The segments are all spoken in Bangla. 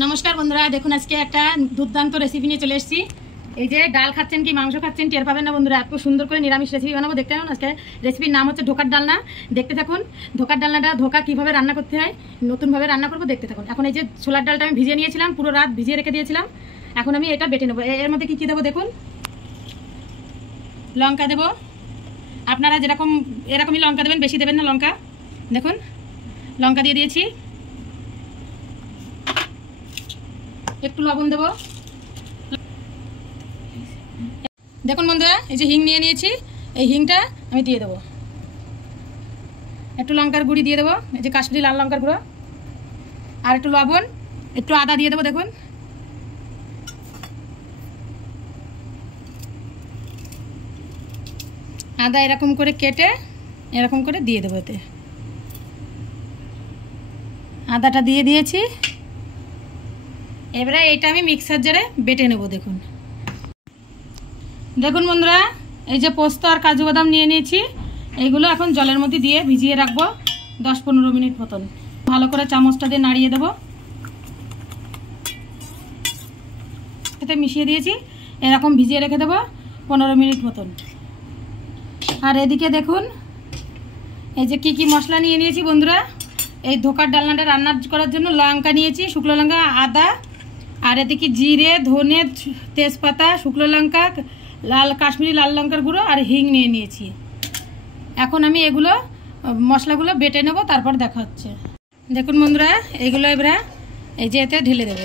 नमस्कार बंधुरा देखुन आज के एक दुर्दान्त रेसिपि निये चले एसेछि। এই যে ডাল খাচ্ছেন কি মাংস খাচ্ছেন টের পাবেন না বন্ধুরা, এত সুন্দর করে নিরামিষ রেসিপি বানাবো। দেখতে থাকুন। আজকে রেসিপির নাম হচ্ছে ধোকার ডালনা। দেখতে থাকুন ধোকার ডালনাটা ধোকা কিভাবে রান্না করতে হয়, নতুন ভাবে রান্না করব, দেখতে থাকুন। এখন এই যে ছোলার ডালটা আমি ভিজিয়ে নিয়েছিলাম, পুরো রাত ভিজিয়ে রেখে দিয়েছিলাম। এখন আমি এটা বেটে নেব। এর মধ্যে কি কি দেবো দেখুন। লঙ্কা দেব, আপনারা যেরকম এরকমই লঙ্কা দেবেন, বেশি দেবেন না লঙ্কা। দেখুন লঙ্কা দিয়ে দিয়েছি, একটু লবণ দেব। দেখুন বন্ধুরা এই যে হিং নিয়ে নিয়েছি, এই হিংটা আমি দিয়ে দেবো। একটু লঙ্কার গুঁড়ি দিয়ে দেবো, এই যে কাশ্মীরি লাল লঙ্কার গুঁড়ো, আর একটু লবণ, একটু আদা দিয়ে দেবো। দেখুন আদা এরকম করে কেটে এরকম করে দিয়ে দেবো। এতে আদাটা দিয়ে দিয়েছি। এবারে এইটা আমি মিক্সার জারে বেটে নেব। দেখুন দেখুন বন্ধুরা এই যে পোস্ত আর কাজু বাদাম নিয়ে নিয়েছি, এইগুলো এখন জলের মধ্যে দিয়ে ভিজিয়ে রাখবো 10-15 মিনিট মতন। ভালো করে চামচটা দিয়ে নাড়িয়ে দেবো, এতে মিশিয়ে দিয়েছি। এরকম ভিজিয়ে রেখে দেবো 15 মিনিট মতন। আর এদিকে দেখুন এই যে কি কি মশলা নিয়ে নিয়েছি বন্ধুরা। এই ধোকার ডালনাটা রান্না করার জন্য লঙ্কা নিয়েছি, শুকনো লঙ্কা, আদা, আর এদিকে জিরে, ধনে, তেজপাতা, শুকনো লঙ্কা, লাল কাশ্মীরি লাল লঙ্কার গুঁড়ো আর হিং নিয়ে নিয়েছি। এখন আমি এগুলো মশলাগুলো বেটে নেব, তারপর দেখা হচ্ছে। দেখুন বন্ধুরা এগুলো এবারে এই যে এতে ঢেলে দেব।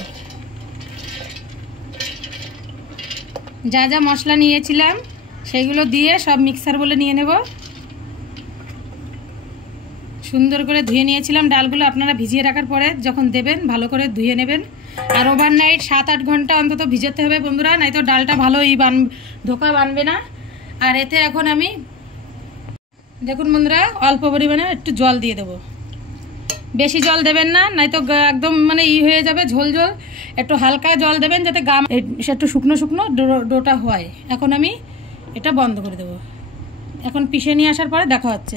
যা যা মশলা নিয়েছিলাম সেইগুলো দিয়ে সব মিক্সার বলে নিয়ে নেব। সুন্দর করে ধুয়ে নিয়েছিলাম ডালগুলো, আপনারা ভিজিয়ে রাখার পরে যখন দেবেন ভালো করে ধুয়ে নেবেন। আর ওভারনাইট 7-8 ঘন্টা অন্তত ভিজাতে হবে বন্ধুরা, নয়তো ডালটা ভালোই ধোকা বানবে না। আর এতে এখন আমি দেখুন বন্ধুরা অল্প পরিমাণে একটু জল দিয়ে দেব। বেশি জল দেবেন না, নয়তো একদম মানে হয়ে যাবে ঝোল ঝোল। একটু হালকা জল দেবেন যাতে গাম একটু শুকনো শুকনো ডোটা হয়। এখন আমি এটা বন্ধ করে দেব। এখন পিষে নিয়ে আসার পরে দেখা হচ্ছে।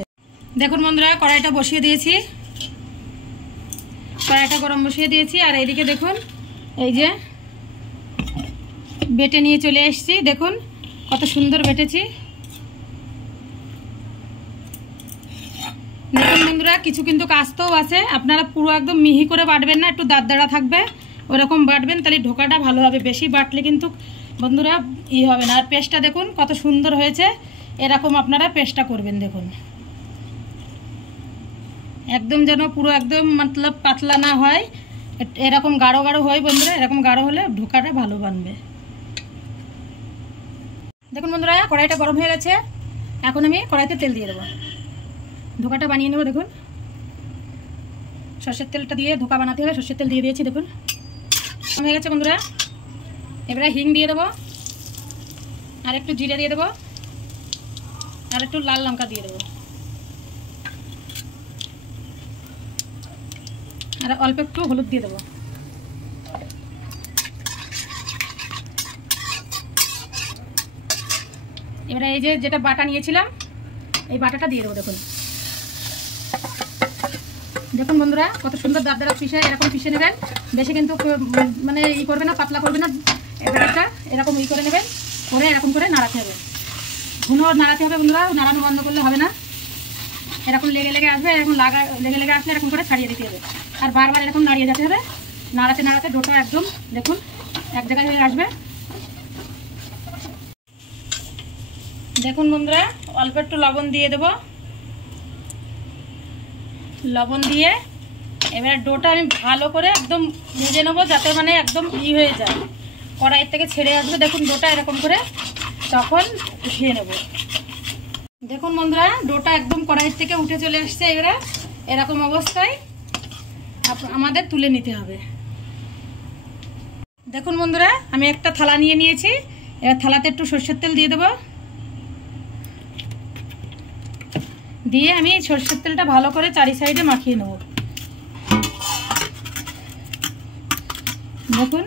দেখুন বন্ধুরা কড়াইটা বসিয়ে দিয়েছি, কড়াইটা গরম বসিয়ে দিয়েছি। আর এইদিকে দেখুন এই যে বেটে নিয়ে চলে এসেছি। দেখুন কত সুন্দর বেটেছি। দেখুন বন্ধুরা কিছু কিন্তু কাস্তেও আছে, আপনারা পুরো একদম মিহি করে বাটবেন না, একটু দাঁড়া থাকবে ওরকম বাটবেন, তাহলে ঢোকাটা ভালো হবে। বেশি বাটলে কিন্তু বন্ধুরা হবে না। আর পেস্টটা দেখুন কত সুন্দর হয়েছে, এরকম আপনারা পেস্টটা করবেন। দেখুন একদম যেন পুরো একদম মতলব পাতলা না হয়, এরকম গাঢ় গাঢ় হয় বন্ধুরা। এরকম গাঢ় হলে ঢোকাটা ভালো বানবে। দেখুন বন্ধুরা কড়াইটা গরম হয়ে গেছে, এখন আমি কড়াইতে তেল দিয়ে দেবো, ধোকাটা বানিয়ে নেবো। দেখুন সর্ষের তেলটা দিয়ে ধোকা বানাতে হবে, সর্ষের তেল দিয়ে দিয়েছি। দেখুন হয়ে গেছে বন্ধুরা। এবারে হিং দিয়ে দেবো, আর একটু জিরে দিয়ে দেবো, আর একটু লাল লঙ্কা দিয়ে দেবো, আর অল্প একটু হলুদ দিয়ে দেবো। এবারে এই যে যেটা বাটা নিয়েছিলাম এই বাটাটা দিয়ে দেবো। দেখুন দেখুন বন্ধুরা কত সুন্দর দাঁড়া পিষে এরকম পিষে নেবেন। বেশি কিন্তু মানে করবে না, পাতলা করবে না। এবারটা এরকম করে নেবেন, করে এরকম করে নাড়াতে হবে। ঘন নাড়াতে হবে বন্ধুরা, নাড়ানো বন্ধ করলে হবে না। এরকম লেগে লেগে আসবে, এরকম লেগে লেগে আসলে এরকম করে ছাড়িয়ে দিতে হবে। আর বারবার এরকম নাড়িয়ে যেতে হবে, নাড়াতে নাড়াতে ডোটা একদম দেখুন এক জায়গায় হয়ে আসবে। দেখুন বন্ধুরা অল্প একটু লবণ দিয়ে দেব। লবণ দিয়ে এবার ডোটা আমি ভালো করে একদম ভেজে নেবো, যাতে মানে একদম হয়ে যায়, কড়াইয়ের থেকে ছেড়ে আসবে। দেখুন ডোটা এরকম করে তখন উঠিয়ে নেব। দেখুন বন্ধুরা ডোটা একদম কড়াইয়ের থেকে উঠে চলে আসছে। এবারে এরকম অবস্থায় আমাদের তুলে নিতে হবে। দেখুন বন্ধুরা আমি একটা থালা নিয়ে নিয়েছি, এবার থালাতে একটু সরষের তেল দিয়ে দেবো। দিয়ে আমি সরষের তেলটা ভালো করে চারি সাইডে মাখিয়ে নেব। দেখুন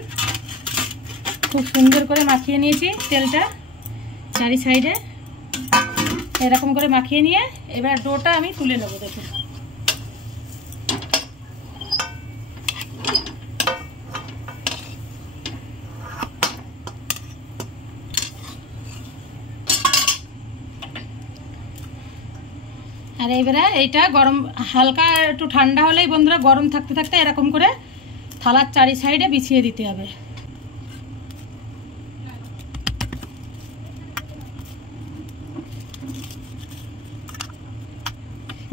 খুব সুন্দর করে মাখিয়ে নিয়েছি তেলটা চারি সাইডে, এরকম করে মাখিয়ে নিয়ে এবার ডোটা আমি তুলে নেব। দেখুন আর এবারে এইটা গরম হালকা একটু ঠান্ডা হলেই বন্ধুরা গরম থাকতে থাকতে এরকম করে থালার চারি সাইডে বিছিয়ে দিতে হবে।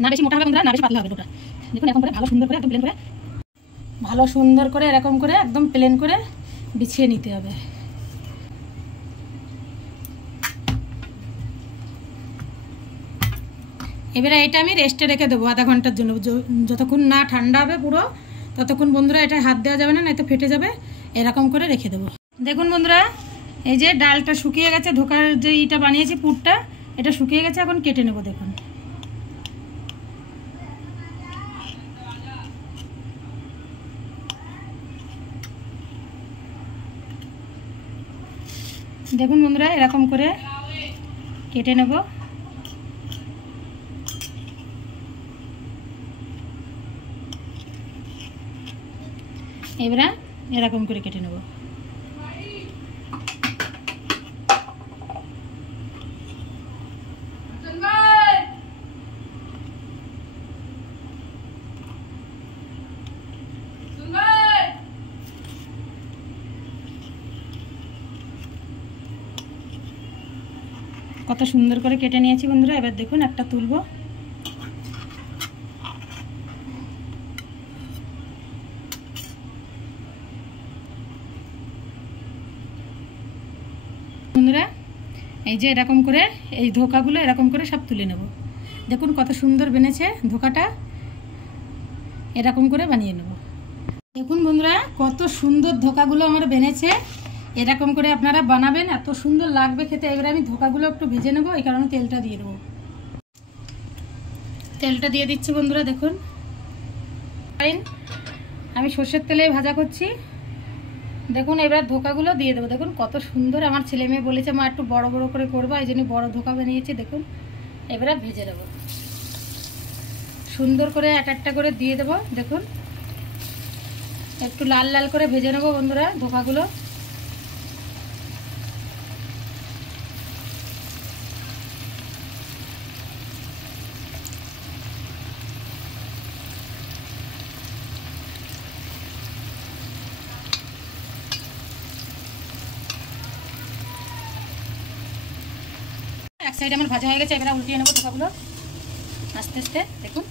না বেশি মোটা হবে বন্ধুরা, না বেশি পাতলা হবে। দেখুন এরকম করে ভালো সুন্দর করে একদম প্লেন করে এরকম করে একদম প্লেন করে বিছিয়ে নিতে হবে। এবারে এটা আমি রেস্টে রেখে দেবো আধা ঘন্টার জন্য। যতক্ষণ না ঠান্ডা হবে পুরো ততক্ষণ বন্ধুরা এটা হাত দেওয়া যাবে না, নয়তো ফেটে যাবে। এরকম করে রেখে দেবো। দেখুন বন্ধুরা এই যে ডালটা শুকিয়ে গেছে, ধোকার যে ইটা বানিয়েছি পুরটা এটা শুকিয়ে গেছে। এখন কেটে নেব। দেখুন দেখুন বন্ধুরা এরকম করে কেটে নেব। এবারে এরকম করে কেটে নেব। কত সুন্দর করে কেটে নিয়েছি বন্ধুরা। এবার দেখুন একটা তুলবো। বন্ধুরা এই যে এরকম করে এই ধোকাগুলো এরকম করে সব তুলে নেব। দেখুন কত সুন্দর বেনেছে ধোকাটা। এরকম করে বানিয়ে নেব। দেখুন বন্ধুরা কত সুন্দর ধোকাগুলো আমার বেনেছে। এরকম করে আপনারা বানাবেন, এত সুন্দর লাগবে খেতে। এবারে আমি ধোকাগুলো একটু ভেজে নেব, এই কারণে তেলটা দিয়ে দেবো। তেলটা দিয়ে দিচ্ছি বন্ধুরা। দেখুন আমি সর্ষের তেলে ভাজা করছি। দেখুন এবার ধোকাগুলো দিয়ে দেবো। দেখুন কত সুন্দর। আমার ছেলে মেয়ে বলেছে মা একটু বড় বড় করে করবো, এই জন্য বড় ধোকা বানিয়েছি। দেখুন এবারে ভেজে দেবো সুন্দর করে একটা করে দিয়ে দেবো। দেখুন একটু লাল লাল করে ভেজে নেবো বন্ধুরা ধোকাগুলো। এক সাইডে আমার ভাজা হয়ে গেছে। এবার উল্টিয়ে নেবো ধোকাগুলো আস্তে আস্তে। দেখুন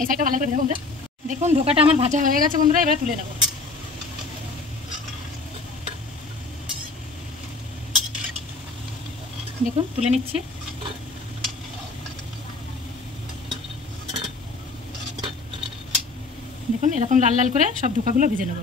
এই সাইডটা ভালো করে ভেজে বন্ধুরা। দেখুন ধোকাটা আমার ভাজা হয়ে গেছে বন্ধুরা। এবার তুলে নেব। দেখুন তুলে নিচ্ছি। দেখুন এরকম লাল লাল করে সব ধোকাগুলো ভেজে নেব।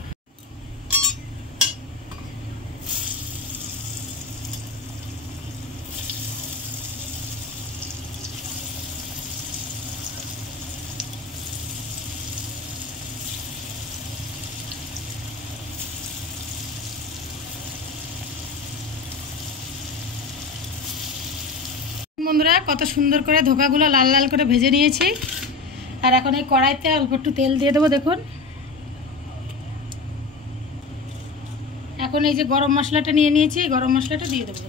বন্ধুরা কত সুন্দর করে ধোকাগুলো লাল লাল করে ভেজে নিয়েছি। আর এখন এই কড়াইতে অল্প একটু তেল দিয়ে দেবো। দেখুন এখন এই যে গরম মশলাটা নিয়ে নিয়েছি, গরম মশলাটা দিয়ে দেবো।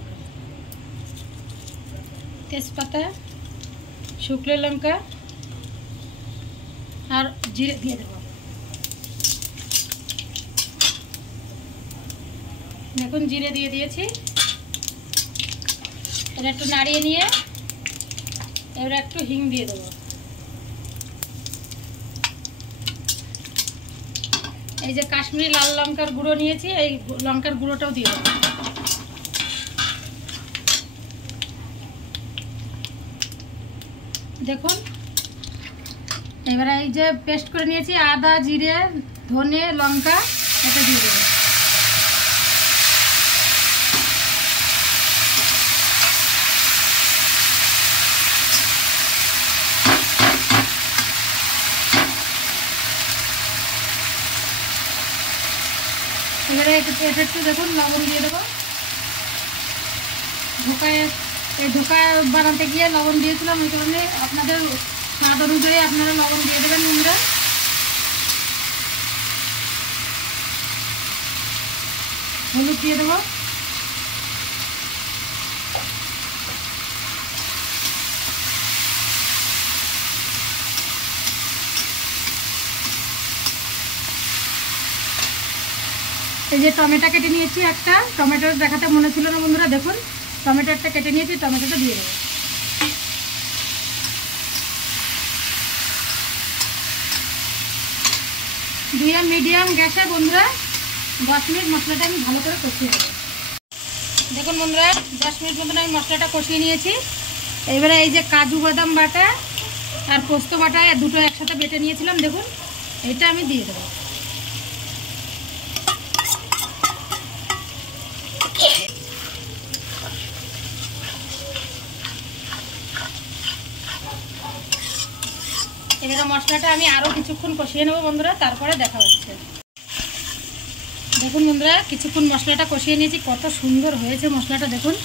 তেজপাতা, শুকনো লঙ্কা আর জিরে দিয়ে দেবো। দেখুন জিরে দিয়ে দিয়েছি। এটা একটু নাড়িয়ে নিয়ে এবার একটু হিং দিয়ে দেবো। এই যে কাশ্মীরি লাল লঙ্কার গুঁড়ো নিয়েছি, এই লঙ্কার গুঁড়োটাও দিয়ে দেবো। দেখুন এবারে এই যে পেস্ট করে নিয়েছি আদা, জিরে, ধনে, লঙ্কা, এটা দিয়ে দেবো। এবারে এটা একটু দেখুন লবণ দিয়ে দেবো। ধোকায় এই ধোকা বানাতে গিয়ে লবণ দিয়েছিলাম, ওই কারণে আপনাদের স্বাদ অনুযায়ী আপনারা লবণ দিয়ে দেবেন বন্ধুরা। হলুদ দিয়ে দেবো। এই যে টমেটো কেটে নিয়েছি একটা, টমেটো দেখাতে মনে ছিল না বন্ধুরা, দেখুন টমেটো একটা কেটে নিয়েছি, টমেটোটা দিয়ে দেবো। দিয়ে মিডিয়াম গ্যাসে বন্ধুরা 10 মিনিট মশলাটা আমি ভালো করে কষিয়ে দেবো। দেখুন বন্ধুরা 10 মিনিট মতন আমি মশলাটা কষিয়ে নিয়েছি। এবারে এই যে কাজু বাদাম বাটা আর পোস্ত বাটা দুটো একসাথে বেটে নিয়েছিলাম, দেখুন এটা আমি দিয়ে দেবো। এবারে মশলাটা আমি আরও কিছুক্ষণ কষিয়ে নেবো বন্ধুরা, তারপরে দেখা হচ্ছে। দেখুন বন্ধুরা কিছুক্ষণ মশলাটা কষিয়ে নিয়েছি, কত সুন্দর হয়েছে মশলাটা, দেখুন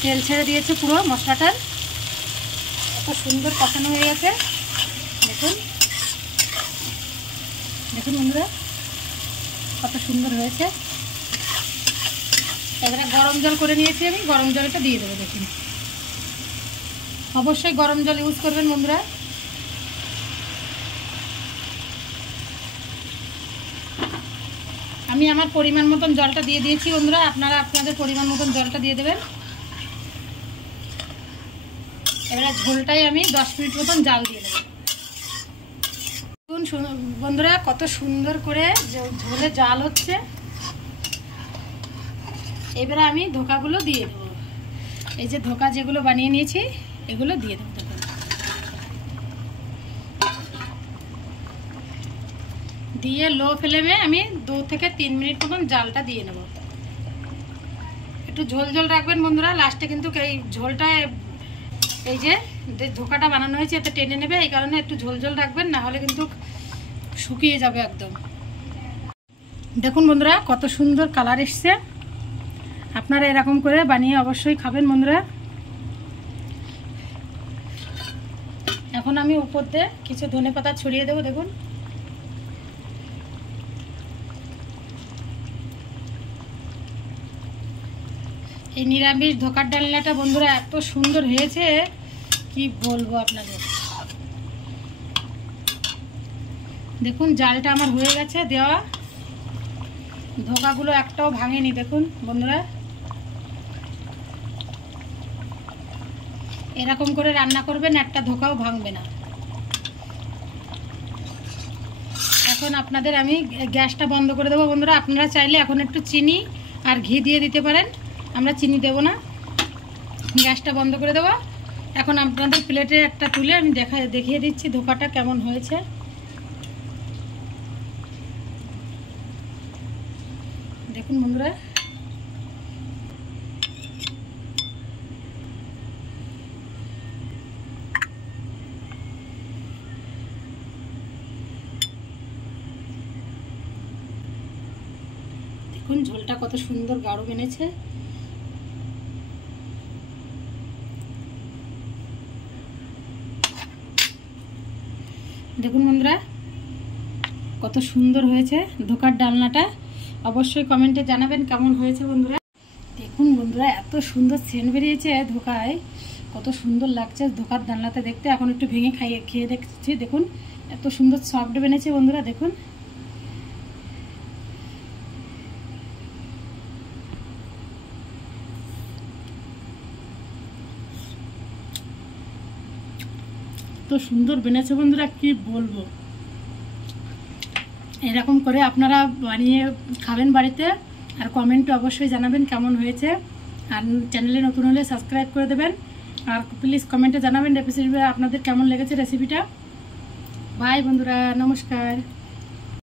তেল ছেড়ে দিয়েছে পুরো মশলাটার, কত সুন্দর কষানো হয়ে গেছে। দেখুন দেখুন বন্ধুরা কত সুন্দর হয়েছে। এবারে গরম জল করে নিয়েছি আমি, গরম জলটা দিয়ে দেবো। দেখুন অবশ্যই গরম জল ইউজ করবেন বন্ধুরা। আমি আমার পরিমাণ মতন জলটা দিয়ে দিয়েছি বন্ধুরা, আপনারা আপনাদের পরিমাণ মতন জলটা দিয়ে দেবেন। এবারে ঝোলটাই আমি 10 মিনিট মতন জাল দিয়ে দেবো। বন্ধুরা কত সুন্দর করে ঝোলে জাল হচ্ছে। এবারে আমি ধোকাগুলো দিয়ে দেবো। এই যে ধোকা যেগুলো বানিয়ে নিয়েছি এগুলো দিয়ে দেবো। দিয়ে লো ফ্লেমে আমি 2 থেকে 3 মিনিট মতন জালটা দিয়ে নেব। একটু ঝোল ঝোল রাখবেন বন্ধুরা, লাস্টে কিন্তু এই ঝোলটা এই যে ধোকাটা বানানো হয়েছে এতে টেনে নেবে, এই কারণে একটু ঝোল ঝোল রাখবেন, না হলে কিন্তু শুকিয়ে যাবে একদম। দেখুন বন্ধুরা কত সুন্দর কালার এসছে। আপনারা এরকম করে বানিয়ে অবশ্যই খাবেন বন্ধুরা। এখন আমি উপর দিয়ে কিছু ধনেপাতা ছড়িয়ে দেবো। দেখুন এই নিরামিষ ধোকার ডালনাটা বন্ধুরা এত সুন্দর হয়েছে কি বলবো আপনাদের। দেখুন জালটা আমার হয়ে গেছে দেওয়া, ধোকাগুলো একটাও ভাঙেনি। দেখুন বন্ধুরা এরকম করে রান্না করবেন, একটা ধোকাও ভাঙবে না। এখন আপনাদের আমি গ্যাসটা বন্ধ করে দেবো বন্ধুরা। আপনারা চাইলে এখন একটু চিনি আর ঘি দিয়ে দিতে পারেন, আমরা চিনি দেব না। গ্যাসটা বন্ধ করে দেবো। এখন আপনাদের প্লেটে একটা তুলে আমি দেখিয়ে দিচ্ছি ধোকাটা কেমন হয়েছে। দেখুন বন্ধুরা দেখুন ঝোলটা কত সুন্দর গাঢ় বেনেছে। দেখুন বন্ধুরা কত সুন্দর হয়েছে ধোকার ডালনাটা। অবশ্যই কমেন্টে জানাবেন কেমন হয়েছে বন্ধুরা। দেখুন বন্ধুরা এত সুন্দর সেন্ট বেরিয়েছে ধোকায়, কত সুন্দর লাগছে ধোকার ডালনাতে দেখতে। এখন একটু ভেঙে খেয়ে দেখছি। দেখুন এত সুন্দর সফট বেনেছে বন্ধুরা। দেখুন এত সুন্দর বেনেছে বন্ধুরা কি বলবো। এরকম করে আপনারা বানিয়ে খাবেন বাড়িতে, আর কমেন্টে অবশ্যই জানাবেন কেমন হয়েছে। আর চ্যানেলে নতুন হলে সাবস্ক্রাইব করে দেবেন, আর প্লিজ কমেন্টে জানাবেন রেসিপিটা আপনাদের কেমন লেগেছে রেসিপিটা। বাই বন্ধুরা, নমস্কার।